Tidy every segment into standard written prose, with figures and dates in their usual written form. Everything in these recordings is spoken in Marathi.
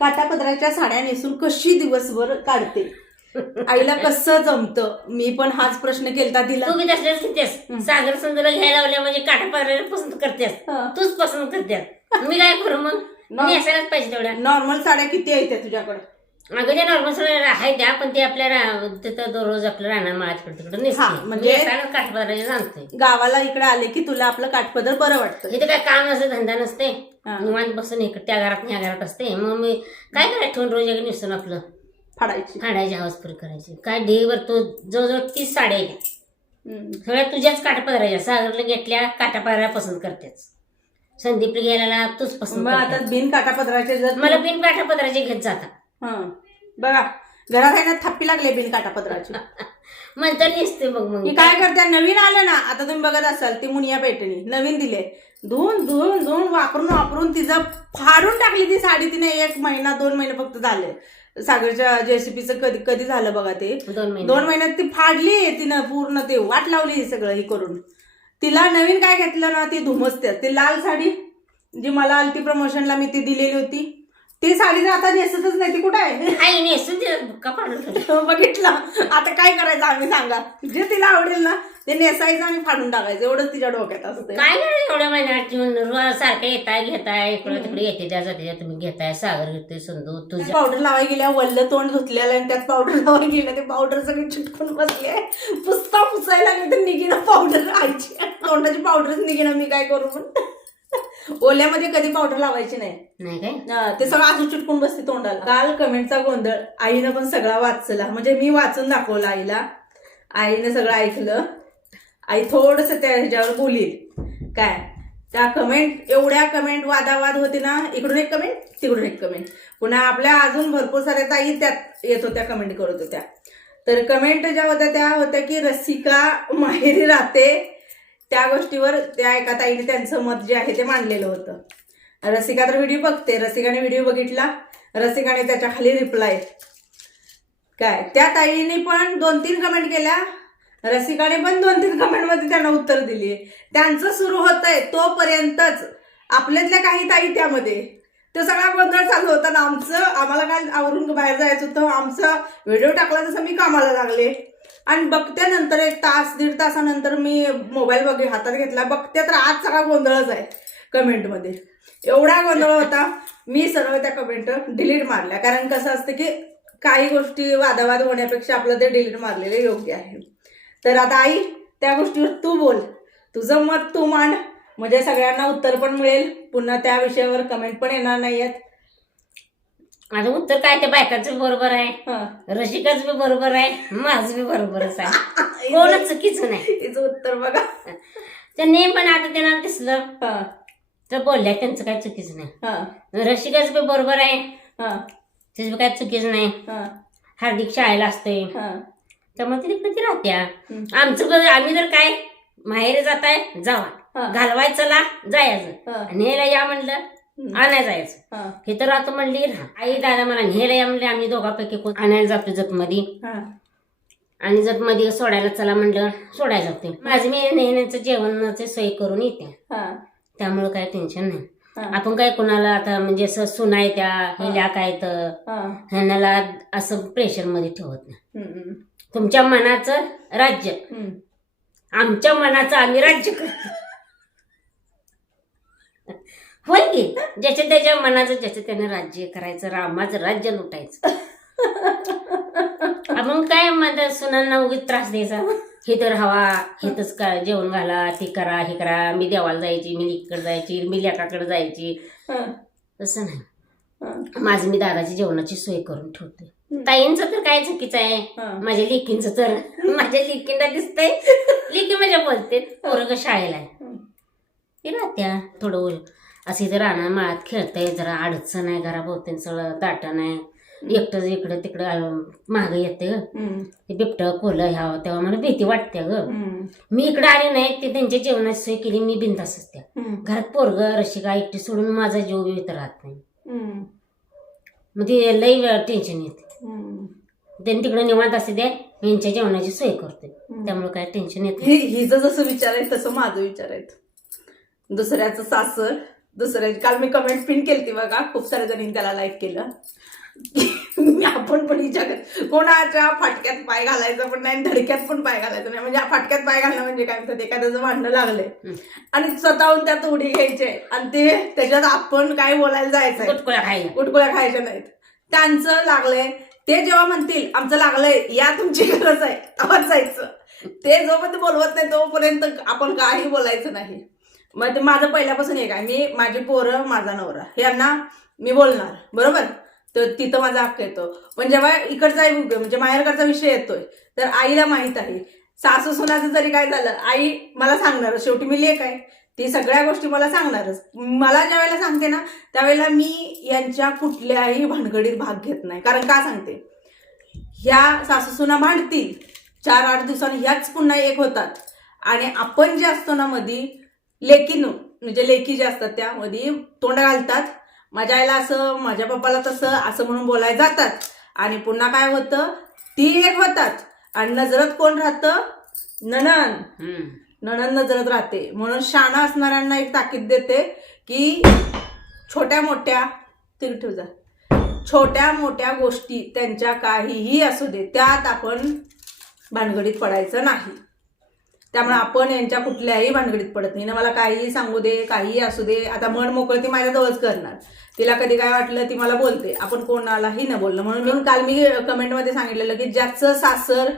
काटापदराच्या साड्या नेसून कशी दिवसभर काढते, आईला कसं जमतं. मी पण हाच प्रश्न केलता तिला. तू बी तसल्याच घेतेस. सागर सुंदरला घ्यायला लावल्या म्हणजे काटापदराला पसंत करतेस. तूच पसंत करतेस. मी काय करू मग? नेसायलाच पाहिजे तेवढ्या. नॉर्मल साड्या किती आहेत तुझ्याकडे? अगं त्या नॉर्मल साड्या आहे त्या, पण ते आपल्या तिथं दररोज आपलं राहणार माळा तिकडे नेसते. म्हणजे काटापदराला जाणते. गावाला इकडे आले की तुला आपलं काठपदर बरं वाटतं. इथे काय काम नसते, धंदा नसते, निवांत बसून इकडे त्या घरात ह्या घरात असते. मग मी काय करायचं, ठेवून रोज एक निसून आपलं फाडायची हवसपूर करायची. काय ढेवर तो जवळजवळ 30 साड्या आहेत सगळ्या तुझ्याच काटापदराच्या. सागरला घेतल्या काटापदरा पसंत करतेच. संदीपला घ्यायला तूच पसंत. आता बिन काटापदराचे जर मला बिन काटापदराचे घेत जातात. बघा घरात आहे ना थप्पी लागले बिन काटापदराची. म्हणता दिसते मग काय करते, नवीन आलं ना आता तुम्ही बघत असाल ती मुनिया पैठणी नवीन दिले, धुवून धुवून धुवून वापरून वापरून तिचं फाडून टाकली ती साडी. तिने 1 महिना 2 महिने फक्त झाले. सागरच्या जेसीपीचं कधी झालं बघा ते 2 महिन्यात ती फाडली तिनं पूर्ण. ते वाट लावली सगळं हे करून. तिला नवीन काय घेतलं ना ती धुमसते. ती लाल साडी जी मला आलती प्रमोशनला मी ती दिलेली होती, ती साडी आता नेसतच नाही. ती कुठे आहे? बघितलं. आता काय करायचं आम्ही सांगा. जे तिला आवडेल ना ते नेसायचं आणि फाडून टाकायचं, एवढंच तिच्या डोक्यात असतं. काय नाही एवढ्या महिन्यात सारखं येताय घेताय, इकडे तिकडे येते त्याच्या तुम्ही घेताय. सागर घेते, संदू तुझ्या पावडर लावाय गेल्या, वल्ल तोंड धुतलेलं आणि त्यात पावडर लावाय गेलं, ते पावडर सगळी चिटकून बसले. पुसता पुसायला लागले तर निघेना पावडर आईची, तोंडाची पावडरच निघेना. मी काय करू पण ओल्यामध्ये कधी पावडर लावायची नाही काय, ते सगळं अजून चिटकून बसते तोंडाला. काल कमेंटचा गोंधळ आईनं पण सगळा वाचला, म्हणजे मी वाचून दाखवलं आईला. आईनं सगळं ऐकलं. आई थोडस त्या ह्याच्यावर बोलील काय. त्या कमेंट एवढ्या कमेंट वादावाद होते ना, इकडून एक कमेंट तिकडून एक कमेंट. पुन्हा आपल्या अजून भरपूर साऱ्या ताई त्यात येत होत्या, कमेंट करत होत्या. तर कमेंट ज्या होत्या त्या होत्या की रसिका माहेरी राहते. त्या गोष्टीवर त्या एका ताईने त्यांचं मत जे आहे ते मांडलेलं होतं. रसिका तर व्हिडिओ बघते, रसिकाने व्हिडिओ बघितला, रसिकाने त्याच्या खाली रिप्लाय काय. त्या ताईने पण 2-3 कमेंट केल्या, रसिकाने पण 2-3 कमेंटमध्ये त्यांना उत्तर दिली. त्यांचं सुरू होतंय तोपर्यंतच आपल्यातल्या काही ताई त्यामध्ये तो सगळा गोंधळ चालू होता ना. आम्हाला काय आवरून बाहेर जायचं होतं, आमचा व्हिडिओ टाकला तसं मी कामाला लागले. आणि बघत्यानंतर 1 तास 1.5 तासानंतर मी मोबाईल हातात घेतला, बघते तर आज सगळा गोंधळच आहे कमेंटमध्ये. एवढा गोंधळ होता. मी सर्व त्या कमेंट डिलीट मारल्या, कारण कसं असतं की काही गोष्टी वादावाद होण्यापेक्षा आपलं ते डिलीट मारलेलं योग्य आहे. तर आता आई त्या गोष्टीवर तू बोल, तुझं मत तू मांड, म्हणजे सगळ्यांना उत्तर पण मिळेल. पुन्हा त्या विषयावर कमेंट पण येणार नाहीयेत. माझं उत्तर काय, त्या बायकाचं बरोबर आहे, रसिकाच बी बरोबर आहे, माझं बी बरोबरच आहे. कोणच चुकीचं नाही. तिचं उत्तर बघा. त्यांनी पण आता त्यांना दिसलं तर बोलल्या त्यांचं काय चुकीचं नाही. रसिकाच बी बरोबर आहे, त्याचं काय चुकीचं नाही. हार्दिक शाळेला असते त्यामुळे तिकडे ती राहत्या. आमचं आम्ही जर काय माहेर जाताय जावा, घालवायचंला जायचं, न्यायला या म्हणलं आणायला जायचं. हे तर राहतो म्हणली राहा. आई दादा मला न्यायला या म्हणले, आम्ही दोघांपैकी कोण आणायला जातो जतमध्ये, आणि जतमध्ये सोडायला चला म्हणलं सोडायला जाते. माझं मी नेहमीचं जेवणाची सोय करून येते, त्यामुळं काय टेन्शन नाही. आपण काय कोणाला आता म्हणजे असं सुनाय त्या हिला काय तर ह्याला असं प्रेशर मध्ये ठेवत नाही. तुमच्या मनाचं राज्य, आमच्या मनाचं आम्ही राज्य करतो. होय की, ज्याच्या त्याच्या मनाचं ज्याचं त्यानं राज्य करायचं, रामाचं राज्य लुटायचं. आपण काय माझ्या सुनांना उगीच त्रास द्यायचा, हे तर हवा, हेच का जेवण घाला, ते करा, हे करा, मी देवाला जायची, मी लिकडे जायची, मी लेकाकडे जायची, तसं नाही. माझं मी दादाची जेवणाची सोय करून ठेवते. ताईंचं तर काय चुकीचं आहे, माझ्या लेकींचं तर माझ्या लेकींना दिसतंय, लेकी माझ्या बोलते पोरग शाळेला आहे, ती राहत्या थोडं असे जर राहणार माळात खेळताय, जरा अडचण आहे, घराभोवती सगळं दाटण आहे, एकटंच इकडं तिकडं मागं येते ग. ते बिबटं कोलं ह्यावं तेव्हा मला भीती वाटते ग. मी इकडं आले नाही, ते त्यांच्या जेवणाची सोय केली, मी बिनधास्त असते. घरात पोरग रशिका एकटी सोडून माझा जीव इथं राहत नाही. मग ते लई टेन्शन येते. त्यांनी तिकडे निवांत असते द्या, यांच्या जेवणाची सोय करते, त्यामुळे काय टेन्शन येते. हिचं जसं विचार आहे तसं माझं विचार आहे. दुसऱ्याचं सासर दुसऱ्याची. काल मी कमेंट पिन केली बघा, खूप साऱ्या जणांनी त्याला लाईक केलं. आपण पण विचारत कोणाच्या फाटक्यात पाय घालायचं पण नाही, धडक्यात पण पाय घालायचं नाही. म्हणजे फाटक्यात पाय घालणं म्हणजे काय म्हणतात, एखाद्याचं भांडणं लागलंय आणि स्वतःहून त्यात उडी घ्यायचे आणि ते त्याच्यात आपण काय बोलायला जायचंय, गुटकुळ्या खायच्या नाहीत. त्यांचं लागलंय ते जेव्हा म्हणतील आमचं लागलंय या तुमची गरज आहे तेव्हाच जायचं. ते जोपर्यंत बोलवत नाही तोपर्यंत आपण काही बोलायचं नाही. मग ते माझं पहिल्यापासून एक आहे, मी माझी पोरं माझा नवरा यांना मी बोलणार बरोबर, तर तिथं माझा हक्क येतो. पण जेव्हा इकडचा म्हणजे माहेरकडचा विषय येतोय तर आईला माहित आहे सासू सुनाचं जरी काय झालं आई मला सांगणार, शेवटी मी लेक आहे, ती सगळ्या गोष्टी मला सांगणारच. मला ज्या वेळेला सांगते ना त्यावेळेला मी यांच्या कुठल्याही भानगडीत भाग घेत नाही. कारण का सांगते, ह्या सासू सुना भांडतील 4-8 दिवसांनी ह्याच पुन्हा एक होतात आणि आपण जे असतो ना मधी लेकीनं म्हणजे लेकी जे असतात त्या मध्ये तोंड घालतात. माझ्या आईला असं, माझ्या पप्पाला तसं असं म्हणून बोलायला जातात आणि पुन्हा काय होतं ती एक होतात आणि नजरत कोण राहतं, नणंद नजरत राहते. म्हणून शाणा असणाऱ्यांना एक ताकीद देते की छोट्या मोठ्या गोष्टी त्यांच्या काहीही असू दे त्यात आपण भानगडीत पडायचं नाही. त्यामुळे आपण यांच्या कुठल्याही भानगडीत पडत नाही ना. मला काहीही सांगू दे, काहीही असू दे, आता मन मोकळं ती माझ्याजवळच करणार. तिला कधी काय वाटलं ती मला बोलते, आपण कोणालाही न बोलणं. म्हणून काल मी कमेंटमध्ये सांगितलेलं की ज्याचं सासर,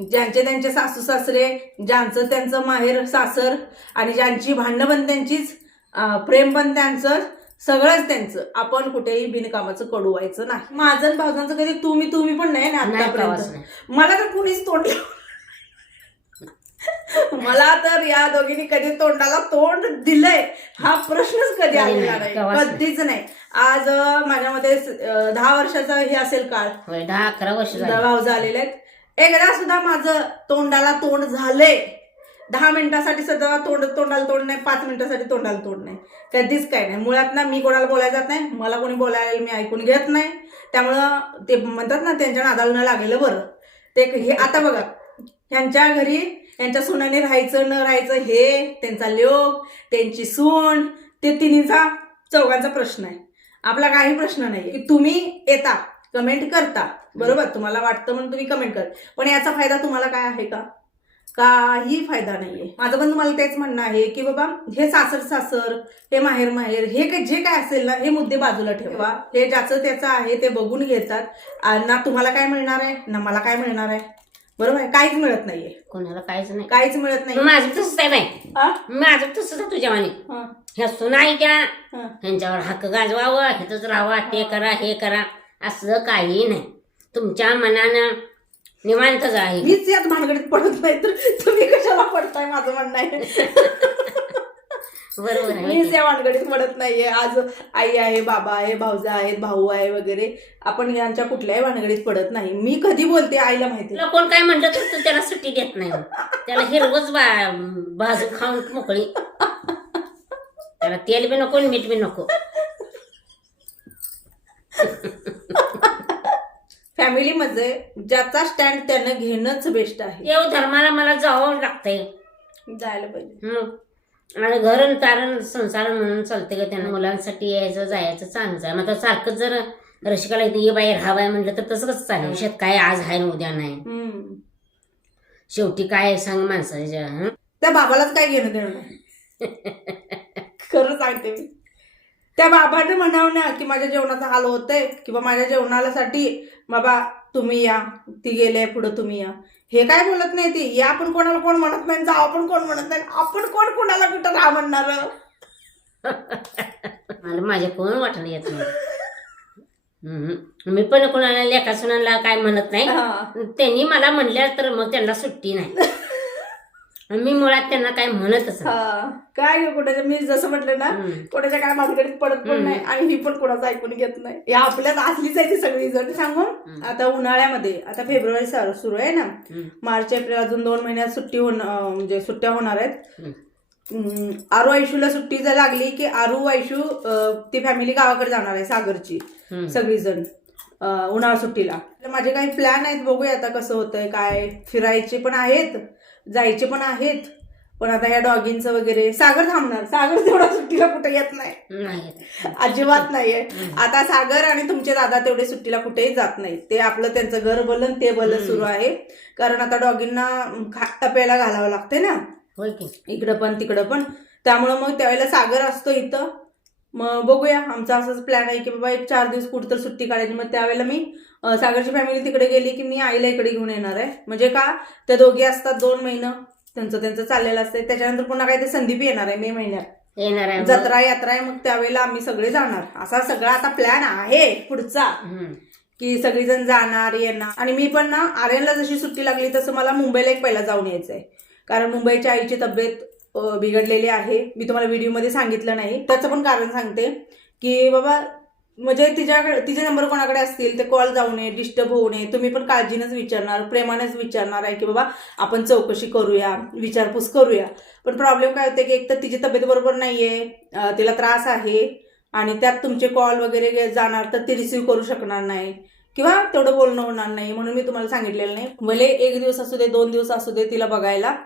ज्यांचे त्यांचे सासू सासरे, ज्यांचं त्यांचं माहेर सासर आणि ज्यांची भांडणं पण त्यांचीच, प्रेम पण त्यांचं, सगळंच त्यांचं, आपण कुठेही बिनकामाचं कडू व्हायचं नाही. माझं भाऊजांचं कधी तुम्ही पण नाही ना आतापर्यंत. मला तर कुणीच तोंड मला तर या दोघींनी कधी तोंडाला तोंड दिलंय हा प्रश्नच कधी आलेला नाही, कधीच नाही. आज माझ्या मते 10 वर्षाचा हे असेल काळ, 10-11 वर्ष भाऊ झालेले आहेत. एकदा सुद्धा माझं तोंडाला तोंड झालंय 10 मिनिटासाठी सुद्धा तोंडाला तोंड नाही, 5 मिनिटासाठी तोंडाला तोंड नाही, कधीच काय नाही. मुळात ना मी कोणाला बोलायला जात नाही, मला कोणी बोलायला मी ऐकून घेत नाही. त्यामुळं ते म्हणतात ना त्यांच्या नादाला न लागलेलं बरं. ते हे आता बघा ह्यांच्या घरी यांच्या सुनाने राहायचं न राहायचं हे त्यांचा लोक, त्यांची सून, ते तिन्हीचा चौघांचा प्रश्न आहे. आपला काही प्रश्न नाही की तुम्ही येता कमेंट करता बरोबर, तुम्हाला वाटतं म्हणून तुम्ही कमेंट कर, पण याचा फायदा तुम्हाला काय आहे का? काही फायदा नाहीये. माझं पण तुम्हाला तेच म्हणणं आहे की बाबा हे सासर, हे माहेर, हे काय जे काय असेल ना हे मुद्दे बाजूला ठेवा. हे ज्याचं त्याचं आहे ते बघून घेतात ना. तुम्हाला काय मिळणार आहे ना मला काय मिळणार आहे, बरोबर आहे? काहीच मिळत नाहीये, कोणाला काहीच मिळत नाही. माझं तसंच आहे बाई, माझं तसंच आहे तुझ्या वाणी. ह्या सुनाई त्या ह्यांच्यावर हक्क गाजवावं, हेच राहावा, ते करा, हे करा, असं काही नाही. तुमच्या मनानं निवांतच आहे. मीच यात भानगडीत पडत नाही तर तुम्ही कशाला पडताय, माझं म्हणणं आहे. बरोबर आहे. मीच या भानगडीत पडत नाहीये. आज आई आहे, बाबा आहे, भाऊजा आहेत, भाऊ आहे वगैरे, आपण यांच्या कुठल्याही भानगडीत पडत नाही. मी कधी बोलते आईला माहिती. कोण काय म्हणलं तर तू त्याला सुट्टी देत नाही, त्याला हिरवच भाजून खाऊन मोकळी, त्याला तेल बी नको मीठ बी नको. फॅमिलीमध्ये ज्याचा स्टँड त्यानं घेणंच बेस्ट आहे. देव धर्माला मला जावं लागतंय, जायला पाहिजे. आणि घरण तारण संसार म्हणून चालते का त्यांना. मुलांसाठी यायचं जायचं चांगलं आहे. मग सारखं जर रसिकाला इथे ये बाहेर हवाय म्हटलं तर तसं कसं चालेल. शेत काय आज आहे उद्या नाही, शेवटी काय सांग माणसाच्या. त्या बाबालाच काय घेणं देणं नाही. खरं सांगते मी, त्या बाबाने म्हणावं ना की माझ्या जेवणाचा हाल होतंय किंवा माझ्या जेवणासाठी बाबा तुम्ही या, ती गेले पुढं तुम्ही या, हे काय बोलत नाही. ती या पण कोणाला कोण म्हणत नाही, जावा पण कोण म्हणत नाही, आपण कोण कोणाला कुठं राहा म्हणणार. मला माझ्या कोण वाटणं येत नाही. मी पण कोणाला लेखा सुनाला काय म्हणत नाही. त्यांनी मला म्हणल्या तर मग त्यांना सुट्टी नाही. मी मुळात त्यांना काय म्हणतच काय कुणाच्या, मी जसं म्हटलं ना कोणाच्या काय भानगडीत पडत पण नाही आणि मी पण कोणाचं ऐकून घेत नाही. या आपल्यात असलीच आहे ती सगळी जण. सांगून आता उन्हाळ्यामध्ये, आता फेब्रुवारी सुरू आहे ना, मार्च एप्रिल अजून 2 महिन्यात सुट्टी म्हणजे सुट्ट्या होणार आहेत. आरू आयशूला सुट्टी जर लागली की आरू आयशू ती फॅमिली गावाकडे जाणार आहे, सागरची सगळीजण उन्हाळा सुट्टीला. माझे काही प्लॅन आहेत, बघूया आता कसं होतंय काय. फिरायचे पण आहेत, जायचे पण आहेत, पण आता या डॉगींचं वगैरे सागर थांबणार. सागर तेवढा सुट्टीला कुठे येत नाही, अजिबात नाहीये. आता सागर आणि तुमचे दादा तेवढे सुट्टीला कुठेही जात नाही. ते आपलं त्यांचं घर बलन ते बलन सुरू आहे. कारण आता डॉगींना टप्याला घालावं लागते ना, इकडं पण तिकडं पण. त्यामुळं मग त्यावेळेला सागर असतो इथं. मग बघूया, आमचा असाच प्लॅन आहे की बाबा 1-4 दिवस कुठं तर सुट्टी काढायची. मग त्यावेळेला मी सागरची फॅमिली तिकडे गेली की मी आईला इकडे घेऊन येणार आहे. म्हणजे का, त्या दोघे असतात 2 महिने त्यांचं चाललेलं असतं. त्याच्यानंतर पुन्हा काय ते संदीप येणार आहे मे महिन्यात येणार आहे, जत्रा यात्रा आहे. मग त्यावेळेला आम्ही सगळे जाणार. असा सगळा आता प्लॅन आहे पुढचा, की सगळीजण जाणार येणार. आणि मी पण ना आर्यनला जशी सुट्टी लागली तसं मला मुंबईला पहिला जाऊन यायचंय. कारण मुंबईच्या आईची तब्येत बिघडलेली आहे. मी तुम्हाला व्हिडिओमध्ये सांगितलं नाही, त्याचं पण कारण सांगते की बाबा म्हणजे तिचे नंबर कोणाकडे असतील ते कॉल जाऊ नये, डिस्टर्ब होऊ नये. तुम्ही पण काळजीनंच विचारणार, प्रेमानेच विचारणार आहे की बाबा आपण चौकशी करूया, विचारपूस करूया. पण प्रॉब्लेम काय होते की एक तर तिची तब्येत बरोबर नाहीये, तिला त्रास आहे आणि त्यात तुमचे कॉल वगैरे जाणार तर ती रिसिव्ह करू शकणार नाही किंवा तेवढं बोलणं होणार नाही. म्हणून मी तुम्हाला सांगितलेलं नाही. भले 1 दिवस असू दे 2 दिवस असू दे तिला बघायला.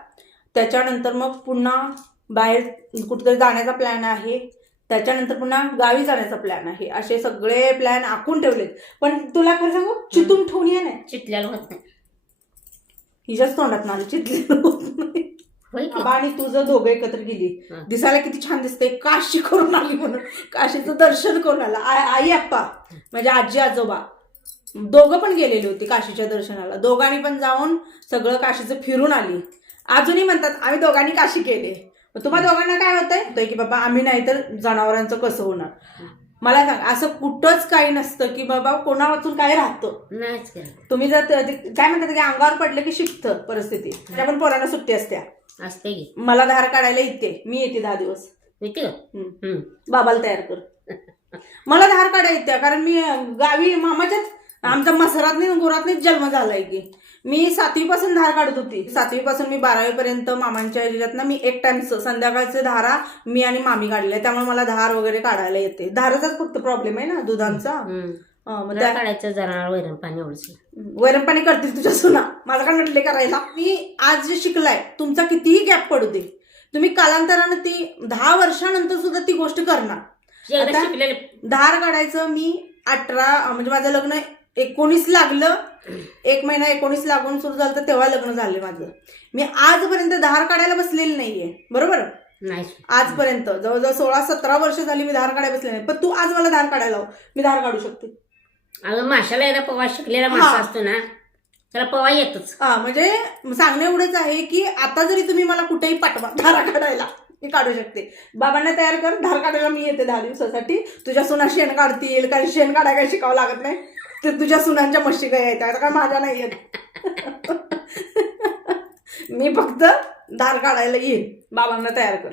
त्याच्यानंतर मग पुन्हा बाहेर कुठेतरी जाण्याचा प्लॅन आहे. त्याच्यानंतर पुन्हा गावी जाण्याचा प्लॅन आहे. असे सगळे प्लॅन आखून ठेवलेत. पण तुला खरं सांगू, चितून ठेवून ये नाही, चितल्याला होत नाही. हिच्याच तोंडात ना चितलेलं होत नाही. आणि तुझं दोघं एकत्र गेली, दिसायला किती छान दिसते. काशी करून आली म्हणून काशीचं दर्शन करून आला. आई आप्पा म्हणजे आजी आजोबा दोघं पण गेलेली होती काशीच्या दर्शनाला. दोघांनी पण जाऊन सगळं काशीचं फिरून आली. अजूनही म्हणतात आम्ही दोघांनी काशी केली. तुम्हा दोघांना काय होतंय की बाबा आम्ही नाही तर जनावरांचं कसं होणार. मला सांग, असं कुठंच काही नसतं की बाबा कोणा वाचून काय राहतं. तुम्ही जर काय म्हणतात की अंगावर पडलं की शिकतं परिस्थिती. त्या पण पोरांना सुट्टी असते. मला धार काढायला येते, मी येते 10 दिवस. बाबाला तयार कर. मला धार काढायला येते कारण मी गावी मामाच्याच आमचा मसरात गोरात जन्म झालाय की मी 7वी पासून धार काढत होती. 7वी पासून मी 12वी पर्यंत मामांच्या ह्याच्यात ना मी एक टाइम संध्याकाळचे धारा मी आणि मामी काढले. त्यामुळे मला धार वगैरे काढायला येते. धाराचाच फक्त प्रॉब्लेम आहे ना दुधांचा. मग त्या काढायचं जरा वैरण पाणी वैरण पाणी करतील तुझ्या सुना, माझा काय म्हटले करायला. मी आज जे शिकलाय तुमचा कितीही गॅप पडू दे, तुम्ही कालांतरानं ती 10 वर्षानंतर सुद्धा ती गोष्ट करणार. धार काढायचं मी 18 म्हणजे माझं लग्न 19 लागलं, 1 महिना 19 लागून सुरू झालं तर तेव्हा लग्न झाले माझं. मी आजपर्यंत धार काढायला बसलेली नाहीये, बरोबर नाही. आजपर्यंत जवळजवळ 16-17 वर्ष झाली मी धार काढायला बसले नाही. पण तू आज मला धार काढायला मी धार काढू शकते. अगं माशाला एकदा पवा शिकलेला मासा असतो ना, त्याला पवा येतच. म्हणजे सांगणं एवढंच आहे की आता जरी तुम्ही मला कुठेही पाठवा धारा काढायला मी काढू शकते. बाबांना तयार कर, धार काढायला मी येते 10 दिवसासाठी. तुझ्या सुना शेण काढतील, कारण शेण काढायला काही शिकावं लागत नाही. ते तुझ्या सुनांच्या मशी काय येतात, काय माझ्या नाही येत. मी फक्त धार काढायला येईन. बाबांना तयार कर.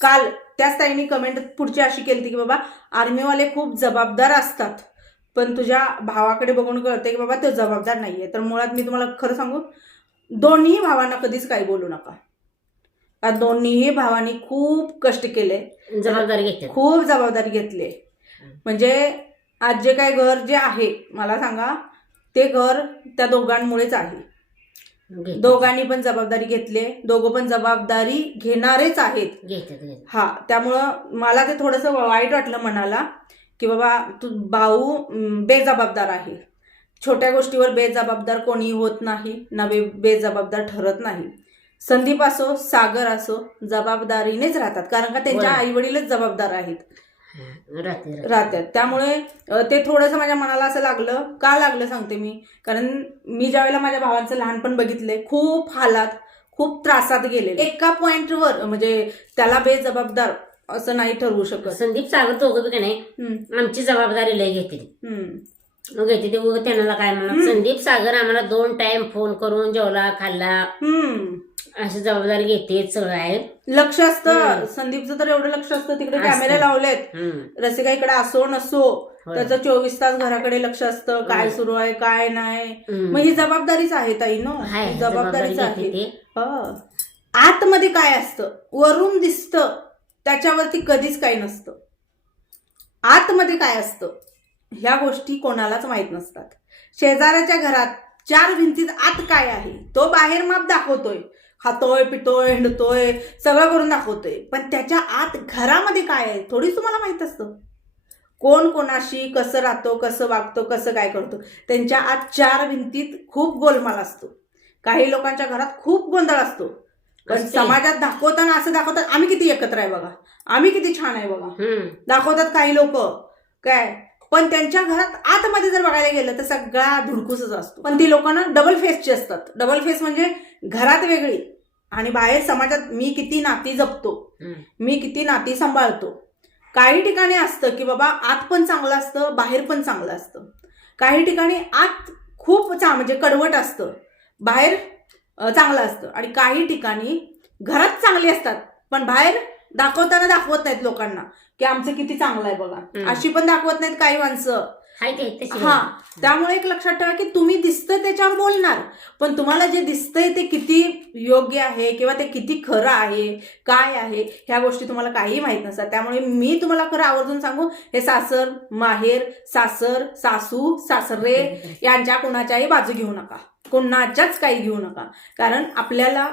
काल त्याच ताईंनी कमेंट पुढची अशी केली की बाबा आर्मीवाले खूप जबाबदार असतात, पण तुझ्या भावाकडे बघून कळते की बाबा तो जबाबदार नाहीये. तर मुळात मी तुम्हाला खरं सांगू, दोन्ही भावांना कधीच काही बोलू नका. दोन्हीही भावांनी खूप कष्ट केले, जबाबदारी घेतली, खूप जबाबदारी घेतली. म्हणजे आज जे काय घर जे आहे मला सांगा, ते घर त्या दोघांमुळेच आहे. दोघांनी पण जबाबदारी घेतली, दोघं पण जबाबदारी घेणारेच आहेत. हा, त्यामुळं मला ते थोडंसं वाईट वाटलं मनाला की बाबा तू भाऊ बेजबाबदार आहे. छोट्या गोष्टीवर बेजबाबदार कोणी होत नाही ना, बेजबाबदार ठरत नाही. संदीप असो सागर असो जबाबदारीनेच राहतात, कारण का त्यांच्या आई वडीलच जबाबदार आहेत राहतात. त्यामुळे ते थोडंसं माझ्या मनाला असं लागलं. का लागलं सांगते मी, कारण मी ज्यावेळेला माझ्या भावांचं लहानपण बघितलंय, खूप हालात खूप त्रासात गेले. एका पॉइंटवर म्हणजे त्याला बेजबाबदार असं नाही ठरवू शकत. संदीप सागर दोघं का नाही आमची जबाबदारी लय घेते घेते ते उगं त्यांना काय म्हणा. संदीप सागर आम्हाला 2 टाइम फोन करून जेवला खाल्ला अशी जबाबदारी घेते. सगळं आहे, लक्ष असतं. संदीपचं तर एवढं लक्ष असतं, तिकडे कॅमेरे लावलेत, रसिकाईकडे असो नसो त्याचं 24 तास घराकडे लक्ष असतं, काय सुरू आहे काय नाही. मग ही जबाबदारीच आहे ताई नो, जबाबदारीच आहे. आतमध्ये काय असतं, वरून दिसतं त्याच्यावरती कधीच काही नसतं. आतमध्ये काय असतं ह्या गोष्टी कोणालाच माहित नसतात. शेजाऱ्याच्या घरात 4 भिंतीत आत काय आहे तो बाहेर माप दाखवतोय, खातोय पितोय हिंडतोय सगळं करून दाखवतोय, पण त्याच्या आत घरामध्ये काय आहे थोडीच तुम्हाला माहित असतं. कोण कोणाशी कसं राहतो, कसं वागतो, कसं काय करतो. त्यांच्या आत 4 भिंतीत खूप गोलमाल असतो. काही लोकांच्या घरात खूप गोंधळ असतो, पण असते. समाजात दाखवताना असं दाखवतात आम्ही किती एकत्र आहे बघा, आम्ही किती छान आहे बघा, दाखवतात काही लोक काय. पण त्यांच्या घरात आतमध्ये जर बघायला गेलं तर सगळा धुडकूसच असतो. पण ती लोकांना डबल फेसची असतात. डबल फेस म्हणजे घरात वेगळी आणि बाहेर समाजात मी किती नाती जपतो, मी किती नाती सांभाळतो. काही ठिकाणी असतं की बाबा आत पण चांगलं असतं, बाहेर पण चांगलं असतं. काही ठिकाणी आत खूप म्हणजे कडवट असतं, बाहेर चांगलं असतं. आणि काही ठिकाणी घरात चांगली असतात पण बाहेर दाखवताना दाखवत नाहीत लोकांना की आमचं किती चांगलं आहे बघा, अशी पण दाखवत नाहीत काही माणसं. हा, त्यामुळे एक लक्षात ठेवा की तुम्ही दिसतं त्याच्यावर बोलणार, पण तुम्हाला जे दिसतंय ते किती योग्य आहे किंवा ते किती खरं आहे, काय आहे, ह्या गोष्टी तुम्हाला काही माहित नसतात. त्यामुळे मी तुम्हाला खरं आवर्जून सांगू, हे सासर माहेर, सासर सासू सासरे यांच्या कुणाच्याही बाजू घेऊ नका, कुणाच्याच काही घेऊ नका. कारण आपल्याला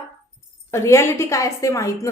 रियालिटी काय असते माहित नसते.